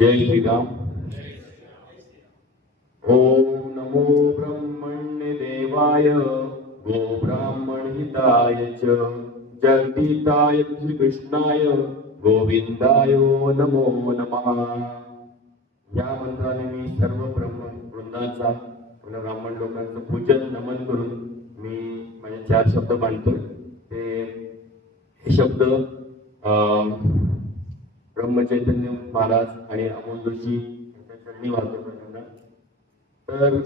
जय श्रीराम। ओम नमो ब्रह्मण्य देवाय गो ब्राह्मण हिताय च जगदीताय श्रीकृष्णाय गोविंदाय नमो नमः। या मंत्राने मी सर्व ब्रह्म वृंदांचा ब्राह्मण लोकांचं पूजन नमन करून मी माझे चार शब्द मांडतोय. ते हे शब्द अं, ब्रह्मचैतन्य महाराज आणि अमोल जोशी यांच्या चरणी वाहतो तर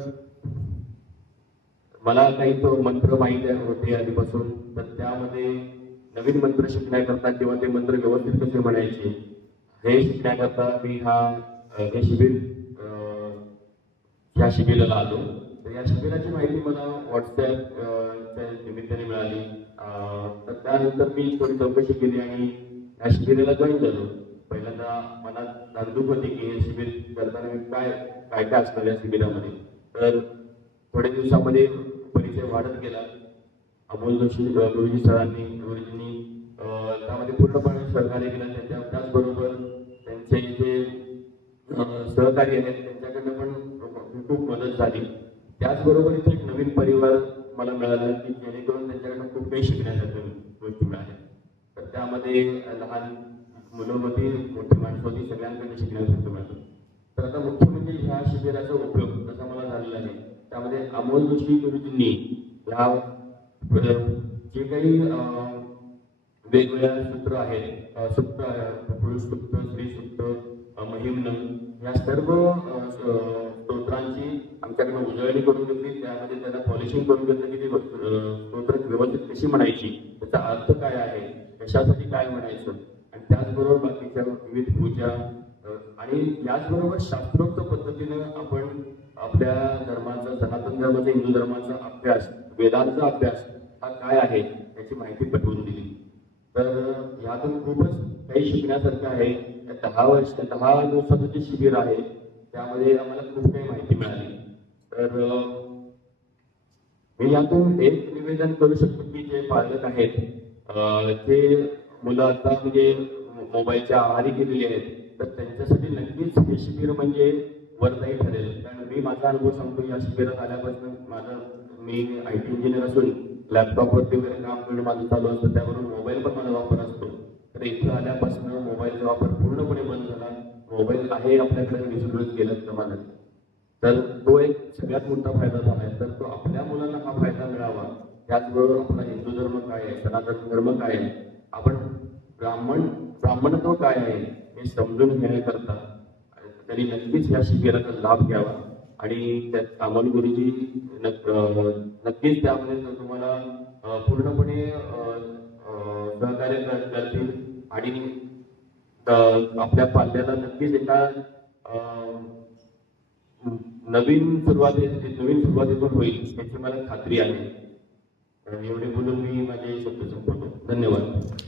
मला काही तो मंत्र माहिती होते आधीपासून तर त्यामध्ये नवीन मंत्र शिकण्याकरता किंवा ते मंत्र व्यवस्थित कसे म्हणायचे हे शिकण्याकरता मी हा हे शिबिर ह्या या शिबिराला आलो. तर या शिबिराची माहिती मला व्हॉट्सअप च्या निमित्ताने मिळाली. तर त्यानंतर मी थोडी चौकशी केली आणि या शिबिराला जॉईन झालो. पहिल्यांदा मला धाकधूक होती की हे शिबिर करताना मी काय काय काय असणार या शिबिरामध्ये? तर थोड्या दिवसामध्ये परिचय वाढत गेला. अमोल जोशी गुरुजी सरांनी गुरुजींनी त्यामध्ये पूर्णपणे सहकार्य केलं. त्यांच्या त्याचबरोबर त्यांचे जे सहकार्य आहेत त्यांच्याकडनं पण खूप मदत झाली. त्याचबरोबर इथे एक नवीन परिवार मला मिळाला की जेणेकरून त्यांच्याकडनं खूप काही शिकण्यासारख्या गोष्टी मिळाल्या. तर त्यामध्ये लहान मुलं होती मोठी माणसं होती सगळ्यांकडनं शिकण्यासारखं मिळालं तर आता मुख्य म्हणजे ह्या शिबिराचा उपयोग तसा मला झालेला आहे त्यामध्ये अमोल जोशी गुरुजींनी ह्या जे काही वेगवेगळ्या सूत्र आहेत अ, सुप्त पुरुष सुप्त स्त्री सुप्त अ, महिमन या सर्व स्तोत्रांची आमच्याकडे उजळणी करून घेतली. त्यामध्ये त्यांना पॉलिशिंग करून घेतलं की ती स्तोत्र व्यवस्थित कशी म्हणायची त्याचा अर्थ काय आहे कशासाठी काय म्हणायचं आणि त्याचबरोबर बाकीच्या विविध पूजा आणि याचबरोबर शास्त्रोक्त पद्धतीनं आपण आपल्या धर्माचा सनातन धर्माचा हिंदू धर्माचा अभ्यास वेदांचा अभ्यास हा काय आहे याची माहिती पटवून दिली. तर यातून खूपच काही शिकण्यासारखं आहे. या दहा वर्ष दहा दिवसाचं जे शिबिर आहे त्यामध्ये आम्हाला खूप काही माहिती मिळाली. तर मी यातून एक निवेदन करू शकतो की जे पालक आहेत ते जे मुलं आता म्हणजे मोबाईलच्या आहारी गेलेली आहेत तर त्यांच्यासाठी नक्कीच हे शिबिर म्हणजे वरदायी ठरेल. कारण मी माझा अनुभव सांगतो या शिबिरात आल्यापासून माझं मी आय टी इंजिनियर असून लॅपटॉपवरती वगैरे काम करणं माझं चालू असतं. त्यावरून मोबाईल पण माझा वापर असतो. तर इथं आल्यापासून मोबाईलचा वापर पूर्णपणे बंद झाला. मोबाईल आहे आपल्याकडे विसरून गेलं प्रमाणात तर तो एक सगळ्यात मोठा फायदा झाला आहे. तर तो आपल्या मुलांना हा फायदा मिळावा. त्याचबरोबर आपला हिंदू धर्म काय आहे सनातन धर्म काय आहे आपण ब्राह्मण ब्राह्मणत्व काय आहे हे समजून घेण्याकरता त्यांनी नक्कीच या शिबिराचा लाभ घ्यावा. आणि त्यात अमोल गुरुजी नक्कीच त्यामध्ये तुम्हाला पूर्णपणे सहकार्य करतील. आणि आपल्या पाल्याला नक्कीच एका अं, नवीन सुरुवाती नवीन सुरुवातीतून होईल याची मला खात्री आहे. एवढे बोलून मी माझे शब्द संपवतो. धन्यवाद.